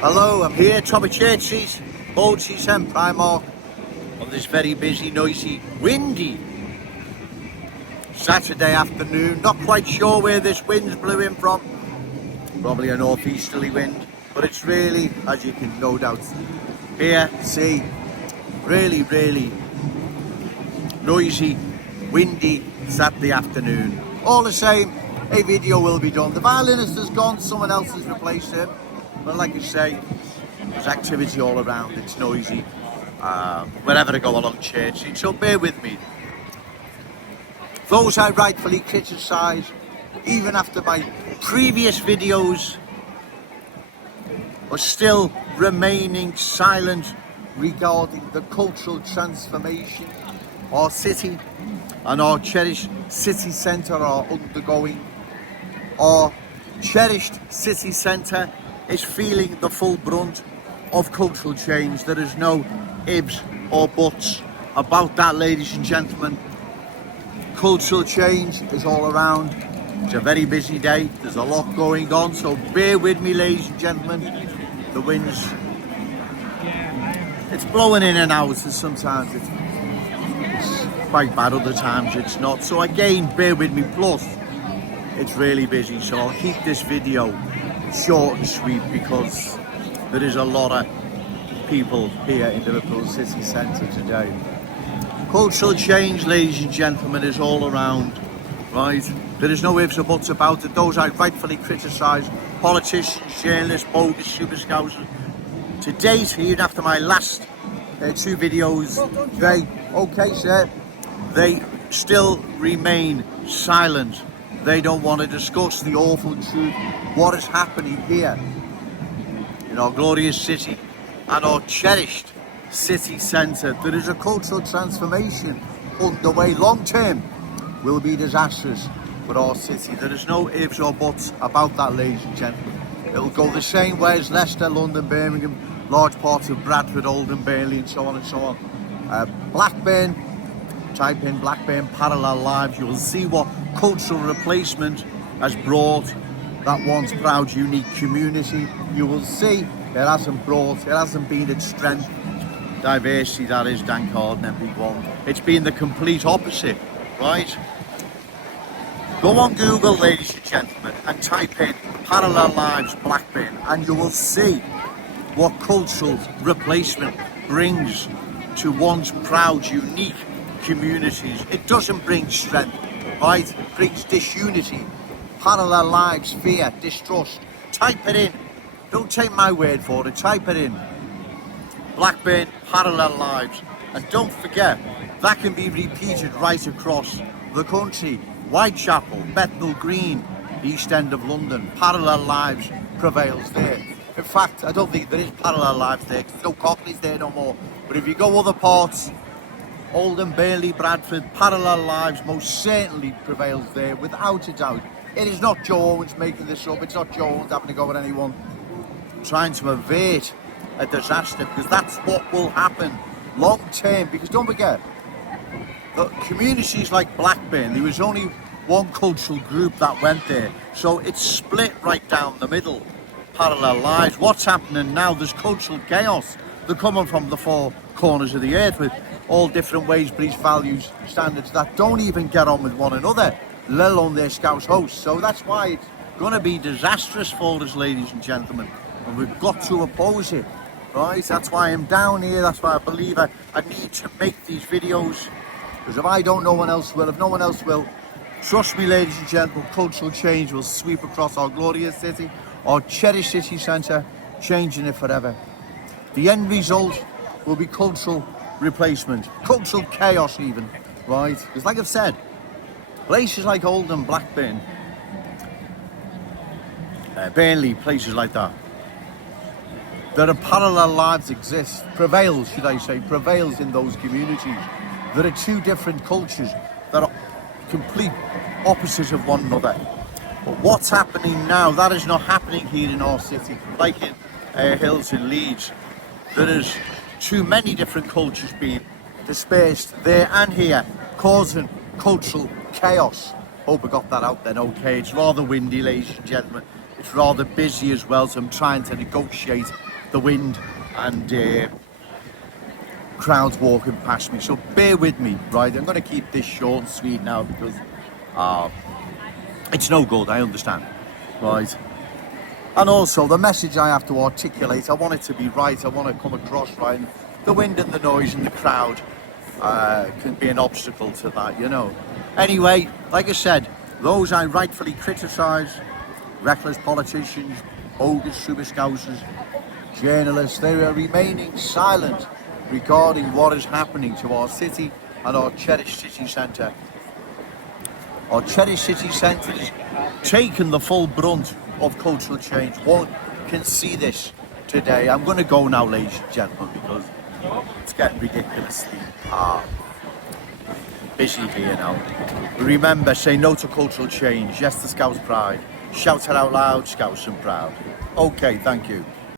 Hello, I'm here, top of Church Street, Old Seaside Primark, on this very busy, noisy, windy Saturday afternoon. Not quite sure where this wind's blew in from, probably a northeasterly wind, but it's really, as you can no doubt hear, see, really noisy, windy Saturday afternoon. All the same, a video will be done. The violinist has gone, someone else has replaced him. But like I say, there's activity all around, it's noisy, wherever I go along Church Street, so bear with me. Those I rightfully criticise, even after my previous videos, are still remaining silent regarding the cultural transformation our city and our cherished city centre are undergoing. Our cherished city centre is feeling the full brunt of cultural change. There is no ifs or buts about that, ladies and gentlemen. Cultural change is all around. It's a very busy day, there's a lot going on, so bear with me, ladies and gentlemen. The wind's, it's blowing in and out, and sometimes it's quite bad, other times it's not. So again, bear with me, plus it's really busy, so I'll keep this video short and sweet because there is a lot of people here in Liverpool city centre today. Cultural change, ladies and gentlemen, is all around, right? There is no ifs or buts about it. Those I rightfully criticise, politicians, journalists, bogus super Scousers. To date, even after my last two videos, they still remain silent. They don't want to discuss the awful truth, what is happening here in our glorious city and our cherished city centre. There is a cultural transformation underway. Long term will be disastrous for our city. There is no ifs or buts about that, ladies and gentlemen. It'll go the same way as Leicester, London, Birmingham, large parts of Bradford, Oldham, Burnley, and so on and so on. Blackburn, type in Blackburn parallel lives, you will see what cultural replacement has brought that once proud, unique community. You will see it hasn't been its strength, diversity, that is Dan Carden, MP1. It's been the complete opposite, right? Go on Google, ladies and gentlemen, and type in parallel lives Blackburn, and you will see what cultural replacement brings to once proud, unique communities. It doesn't bring strength, right? It brings disunity, parallel lives, fear, distrust. Type it in. Don't take my word for it. Type it in. Blackburn parallel lives. And don't forget, that can be repeated right across the country. Whitechapel, Bethnal Green, East End of London. Parallel lives prevails there. In fact, I don't think there is parallel lives there, because no Cockneys there no more. But if you go other parts, Oldham, Burnley, Bradford, parallel lives most certainly prevails there, without a doubt. It is not Joe Owens making this up, it's not Joe Owens having to go at anyone, trying to avert a disaster, because that's what will happen long term. Because don't forget, the communities like Blackburn, there was only one cultural group that went there, so it's split right down the middle. Parallel lives. What's happening now? There's cultural chaos. They're coming from the four corners of the earth with all different ways, beliefs, values, standards that don't even get on with one another, let alone their Scouse hosts. So that's why it's going to be disastrous for us, ladies and gentlemen, and we've got to oppose it, right? That's why I'm down here. That's why I believe I need to make these videos, because if I don't, no one else will. If no one else will, trust me, ladies and gentlemen, cultural change will sweep across our glorious city, our cherished city centre, changing it forever. The end result will be cultural replacement, cultural chaos even, right? Because like I've said, places like Oldham, Blackburn, Burnley, places like that, there are parallel lives exist, prevails in those communities. There are two different cultures that are complete opposites of one another. But what's happening now, that is not happening here in our city, like in Hills in Leeds. There is too many different cultures being dispersed there and here, causing cultural chaos. Hope I got that out then okay. It's rather windy, ladies and gentlemen. It's rather busy as well, so I'm trying to negotiate the wind and crowds walking past me. So bear with me, right? I'm going to keep this short and sweet now because it's no good, I understand, right? And also the message I have to articulate, I want it to be right, I want to come across right. And the wind and the noise and the crowd can be an obstacle to that, you know. Anyway, like I said, those I rightfully criticise, reckless politicians, bogus super scousers, journalists, they are remaining silent regarding what is happening to our city and our cherished city centre. Our cherished city centre has taken the full brunt of cultural change. One can see this today. I'm going to go now, ladies and gentlemen, because it's getting ridiculously busy here now. Remember, say no to cultural change, yes to Scouse pride. Shout it out loud, Scouse and proud. Okay, thank you.